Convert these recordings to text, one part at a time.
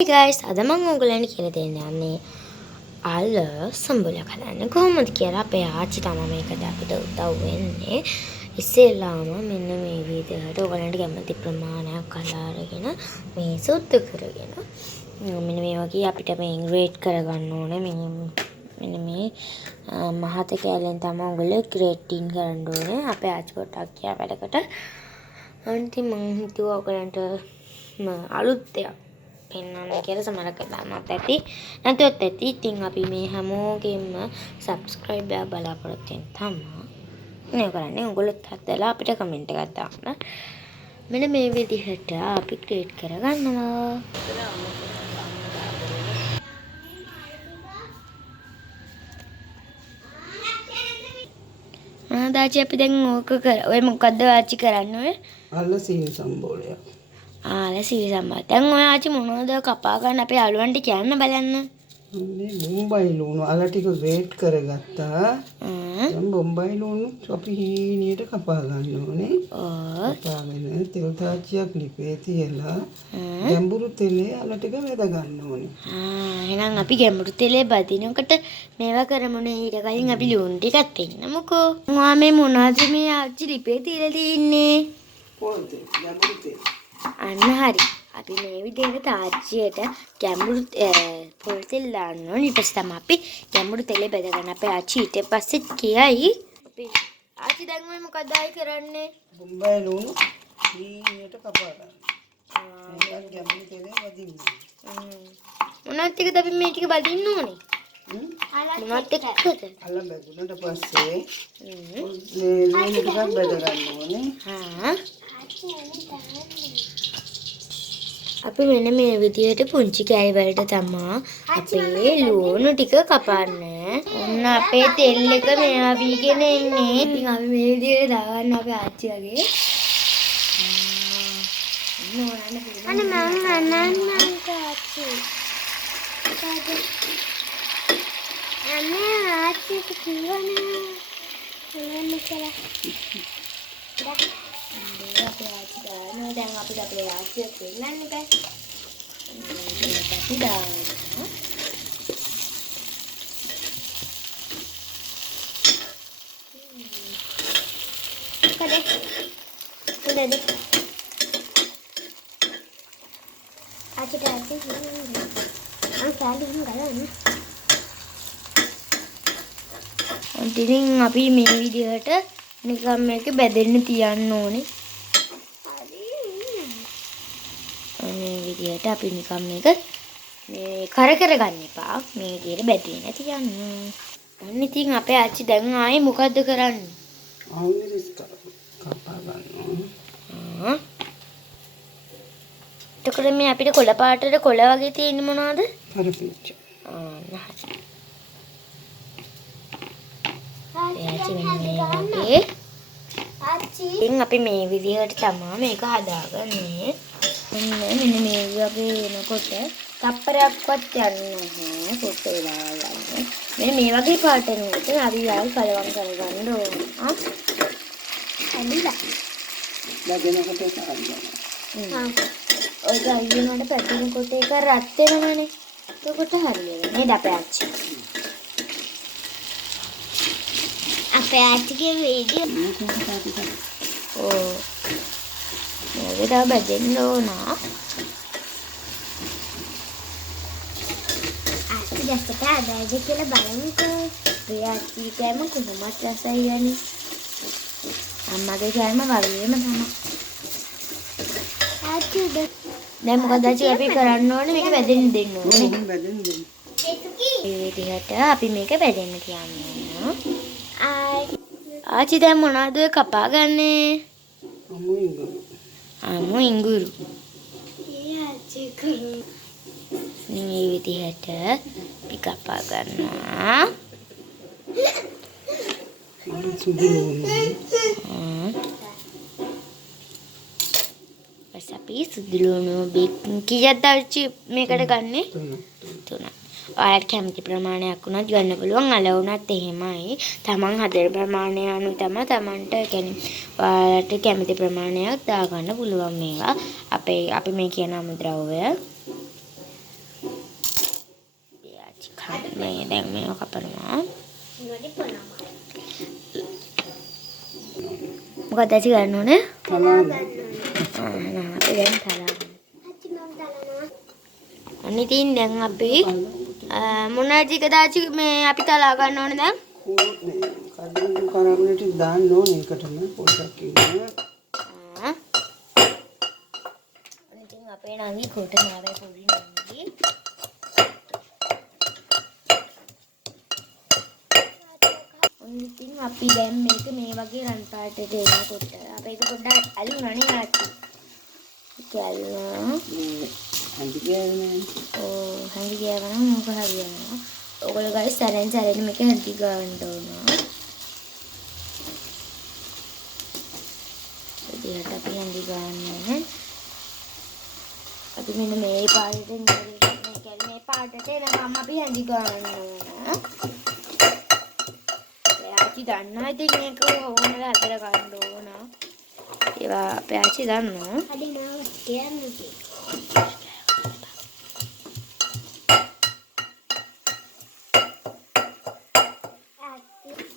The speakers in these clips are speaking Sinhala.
Hey guys, අද මම ඔයගොල්ලන්ට කියලා දෙන්න යන්නේ අල සම්බුලක් හදන්න කොහොමද කියලා. අපේ ආච්චි තමයි මේකට අපිට උදව් වෙන්නේ. ඉස්සෙල්ලාම මෙන්න මේ විදිහට ඔයගොල්ලන්ට කැමති ප්‍රමාණයක් අල අරගෙන මේ සුද්ධ කරගෙන මෙන්න මේ වගේ අපිට මේ ග්‍රේට් කරගන්න ඕනේ. මෙන්න මේ මහත කැලෙන් තමයි ඔයගොල්ලෝ ග්‍රේටින් කරන්න ඕනේ. අපේ ආච්චි පොට්ටක් කියා වැඩකට අන්ති මම හිතුවා ඔයගොල්ලන්ට අලුත් දෙයක් පෙන්වන්න කියලා. සමහරක් දාන්නත් ඇති නැත්නම් ඇති. ඉතින් අපි මේ හැමෝගෙම සබ්ස්ක්‍රයිබ් එක බලාපොරොත්තු වෙන තමයි නේ කරන්නේ. ඔයගොල්ලොත් හදලා අපිට කමෙන්ට් එකක් දාන්න. මෙන්න මේ විදිහට අපි ක්‍රියේට් කරගන්නවා. දාචි අපි දැන් ඕක කර ඔය මොකද්ද ආච්චි කරන්න ඔය? අල්ල සීනි සම්බෝලය. සීනි සම්බෝලය. දැන් ඔය ආච්චි මොනවද කපා ගන්න අපේ අලුවන්ට කියන්න බලන්න. මේ බොම්බයි ලුණු අල ටික ග්‍රේට් කරගත්තා. දැන් බොම්බයි ලුණු අපි හීනියට කපා ගන්න ඕනේ. කපාගෙන තෙල් තාච්චියක් ලිපේ තියලා ගැඹුරු තෙලේ අල ටික වැද ගන්න ඕනේ. එහෙනම් අපි ගැඹුරු තෙලේ බදිනකොට මේවා කරමුනේ. ඊට කලින් අපි ලුණු ටිකත් පෙන්නමුකෝ. මොනවා මේ මොනවද මේ ආච්චි ලිපේ තියලා තින්නේ? පොල් තෙල්, ගැඹුරු තෙල්. අන්න හරි. අපි මේ විදිහට තාච්චියට ගැඹුරු පොල් තෙල් දාන්න ඕනේ. ඊට පස්සේ තමයි අපි ගැඹුරු තෙලේ බෙද ගන්න. අපේ ආච්චි ඊට පස්සේ කියයි අපි ආච්චි දැන් මේ මොකද ආයි කරන්නේ? බොම්බයි ලුණු හීනියට කපා ගන්න. මේක ගැඹුරු තෙලේ වදින්න. මොනවත් ටිකද අපි මේ ටික බදින්න ඕනේ? මොනවත් එක්කද? අල බැදුනට පස්සේ මේ ලුණු ටිකක් බෙද ගන්න ඕනේ. අපි මෙන්න මේ විදිහට පුංචි කෑලි වලට තමයි අපේ ලුණු ටික කපන්නේ. ඔන්න අපේ තෙල් එක මේවා වීගෙන එන්නේ. ඉතින් අපි මේ විදිහට දාගන්න අපේ ආච්චි වගේ. අන්න මම ආච්චි. අනේ ආච්චිට කිව්වනේ. එන්න කියලා. දැන් අපිට අපේ ආච්චිය පෙන්නන්න බෑ. අපි දානවා. කඩේ. උඩද? ආච්චිට ආච්චි කියන්නේ. සාලින් ගලන්න. ඉතින් අපි මේ විදිහට නිකම් මේක බෙදෙන්න තියන්න ඕනේ. මේ විදිහට අපි නිකම් මේක මේ කර ගන්න එපා. මේ විදිහට බැදෙන්න තියන්න. අන්න ඉතින් අපේ ආච්චි දැන් ආයේ මොකද්ද කරන්නේ? ආවිරිස් කපා ගන්නවා. එතකොට මේ අපිට කොළ පාටට කොළ වගේ තියෙන්නේ මොනවද? කරපිච්ච. ඉතින් අපි මේ විදිහට තමයි මේක හදාගන්නේ. මෙන්න මේ වගේ එනකොට තප්පරයක්වත් යන්නේ නැහැ. පොත් වෙලා යන්නේ. මෙන්න මේ වගේ පාට එනකොට අපි ආයෙ කලවම් කරගන්න ඕන. ඇලිලා. ලැබෙනකොට ඒක හරියනවා. ඔය ගයිනකට පැටිනකොට ඒක රත් වෙනවනේ. එතකොට හරියනවා නේද අපේ ආච්චි? අපේ ආච්චිගේ වීඩියෝ මේක තව බෙදෙන්න ඕන. ආච්චි දැක්කට ආදායද කියලා බලමුකෝ. අපේ ආච්චි කෑම කොහොමද රසයි යන්නේ? අම්මගේ කෑම වගේම තමයි. ආච්චි දැන් මොකද ආච්චි අපි කරන්න ඕනේ? මේක බෙදෙන්න දෙන්න ඕනේ. බෙදෙන්න දෙන්න. මේ විදිහට අපි මේක බෙදෙන්න තියන්න. ආච්චි දැන් මොනවද ඔය කපා ගන්නේ? අමු ඉඟුරු. මේ විදිහට අපි කපා ගන්නවා. අපි සුදු ලුණු කීයක් දාච්චි මේකට ගන්නෙ? 3. ඔයාලට කැමති ප්‍රමාණයක් වුණත් ගන්න පුළුවන්. අල වුණත් එහෙමයි. තමන් හදන ප්‍රමාණය අනුව තමයි තමන්ට කියන්නේ ඔයාලට කැමති ප්‍රමාණයක් දාගන්න පුළුවන් මේවා. අපි මේ කියන අමුද්‍රව්‍ය මේ දැන් මේව කපනවා. මොකක්ද ඇති ගන්න ඕනේ? තලා ගන්න. අපි දැන් තලා ගන්න. අන්න ඉතින් දැන් අපි මොනවද ටිකද මේ අපි තලා ගන්න ඕනේ දැන්? කඩු කරන්නේ දාන්න ඕනේ එකටම පොඩ්ඩක් ඉන්න. ඉතින් අපේ නංගි කොට නාවේ පොඩි නංගි. ඉතින් අපි දැන් මේක මේ වගේ රන් පාටට එනකොට අපේ ඒක පොඩ්ඩක් අලුණනේ ආච්චි. කියලා හඳි ගෑවනේ. හඳි ගෑවනම් මොකද හරියනවා. ඔයගොල්ලෝ ගායි සැරෙන් සැරෙන් මේක හඳි ගන්න ඕන. ඉතින් අපි හඳි ගන්න. අපි මෙන්න මේ පාටට මේ පාටට එනකම් අපි හඳි ගන්න ඕන. එයාචි දන්නා ඉතින් මේක ඕනලා අතර ගන්න ඕන. ඒවා අපේ ආච්චි දන්නවා. හරි නෑ කියන්නේ.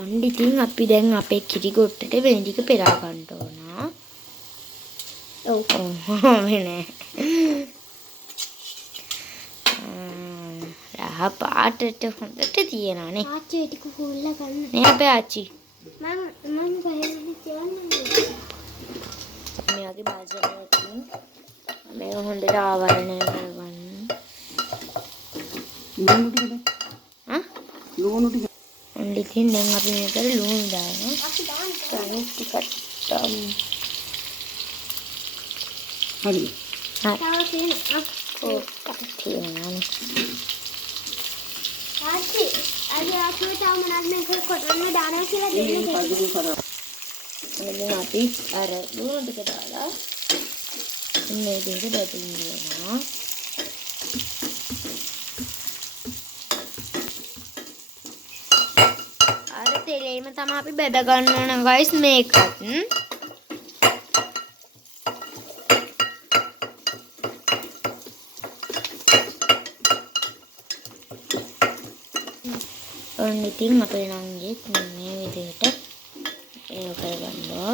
ඔන්න ඉතින් අපි දැන් අපේ කිරි ගොට්ටට වෙන ටික පෙරා ගන්න ඕන. ඔව් නෑ. රහ පාටට හොඳට තියනවානේ. ආච්චි ටික හොල්ලා ගන්න. නේ අපේ ආච්චි. මම කොහෙන්ද තියන්නේ? මේකේ බාජරකින් මේක හොඳට ආවරණය කරගන්න. ලුණු ටිකද? ලුණු ටික. ඔන්න ඉතින් දැන් අපි මේකට ලුණු දානවා. අපි දාන්න ටිකක් හරි. තියෙනවා. ආච්චි අද ආච්චිට තාම මොනවද මේක කොටන්න දානවා කියලා දෙන්න. කඩු කරා. එන්න අපි අර ලුණු ටික දාලා මේ දෙක දැපිනවා. අර තෙලේම තමයි අපි බෙද ගන්න ඕන guys මේකත්. ඔන්න ඉතින් අපේ නංගිත් මේ විදිහට ඒක කරගන්නවා.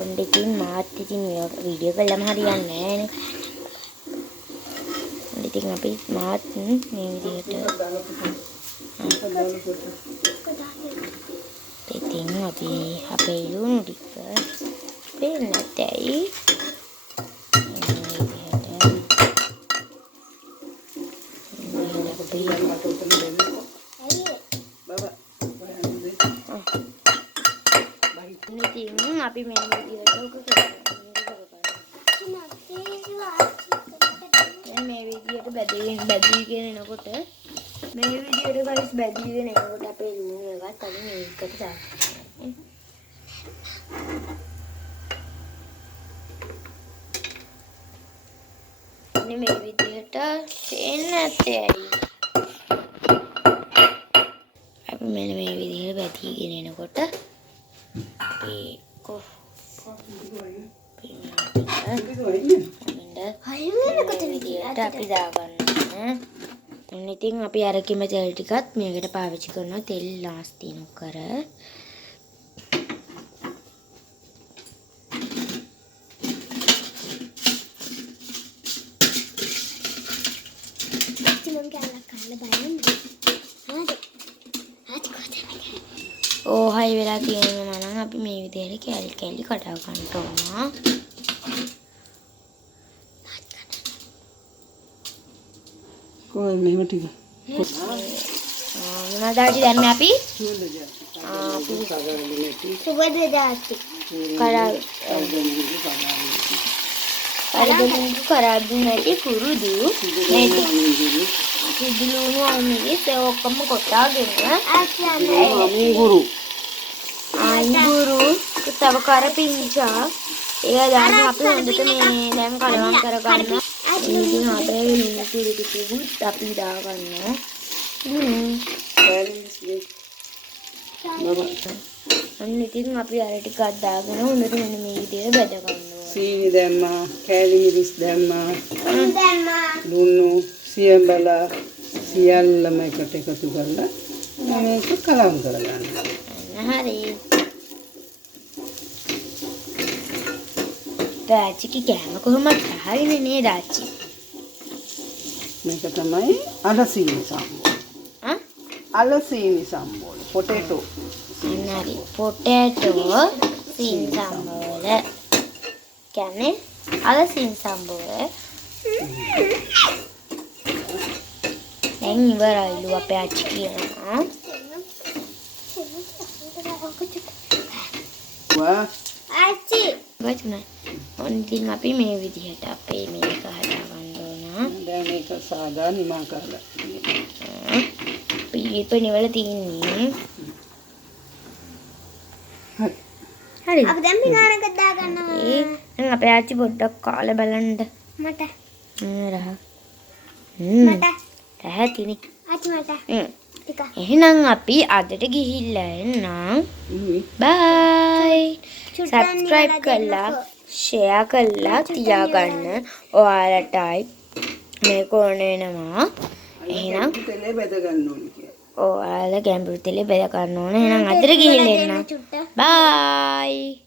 ඔන්න ඉතින් මාත් ඉතින් වීඩියෝ කළාම හරියන්නේ නැහැ නේ. ඔන්න ඉතින් අපි මාත් මේ විදිහට ඉතින් අපි අපේ ලුණු ටික පෙන්නතයි. ඉතින් අපි මේ විදිහට උක කරගන්නවා. මේ විදිහට බැදීගෙන එනකොට මේ විදිහට ගයිස් බැදීගෙන එනකොට අපේ ලුණු එකත් අපි මේකට දානවා. මේ විදිහට එන්නතයි. අපි මෙන්න මේ විදිහට බැදීගෙන එනකොට ඒක අපි දාගන්න. ඉතින් අපි අරකිම තෙල් ටිකත් මේකට පාවිච්චි කරනවා තෙල් නාස්ති නොකර. හයි වෙලා තියෙනවා නම් අපි මේ විදිහට කැලි කැලි කඩා ගන්න ඕන. කොයි මේව ටික. මොනවද දැන් අපි සුබද දාස්ති. කරාදු නැති කුරුදු සිදුලුණු අමිරිස් ඔක්කොම කොටාගෙන අමීගුරු තව කරපිංචා ඒක දාන්න අපි හොඳට මේ දැන් කලවම් කරගන්න. ඉතින් අපේ ලුණු කිරි ටිකකුත් අපි දාගන්නවා. අන්න ඉතින් අපි අර ටිකක් දාගෙන හොඳට මෙන්න මේ විදිහට බෙද ගන්නවා. සීනි දැම්මා, කෑලි මිරිස් දැම්මා, ලුණු, සියඹලා සියල්ලම එකට එකතු කරලා මේක කලවම් කරගන්න. හරි. දාච්චිගේ කෑම කොහොමද අහගෙන නේද දාච්චි? මේක තමයි අලසීනි සම්බෝල. අලසීනි සම්බෝල. පොටේටෝ. හරි. පොටේටෝ සීන් සම්බෝල. කියන්නේ අලසීන් සම්බෝල. දැන් ඉවරයිලු අපේ ආච්චි කියනවා. වා ආච්චි වචන. ඔන්දින් අපි මේ විදිහට අපේ මේක හදාගන්න ඕන. දැන් මේක සාදා නිමා කරලා. පිළිපෙන වල තියෙන්නේ. හරි. හරි. අපි දැන් පිඟානකට දාගන්නවා. දැන් අපේ ආච්චි පොඩ්ඩක් කාලා බලන්න. මට රහ. මට රහතිනේ. ආච්චි මට ටික එහෙනම් අපි අදට ගිහිල්ලා එන්නම්. බයි. සබ්ස්ක්‍රයිබ් කරලා ෂෙයා කරලා තියාගන්න. ඔයාලටයි මේක ඕන වෙනවා. එහෙනම් තෙලේ බෙද ගන්න ඕනේ කියලා. ඔයාලා ගැඹුරු තෙලේ බෙද ගන්න ඕන. එහෙනම් අදට ගිහිල්ලා එන්න. චුට්ට බයි.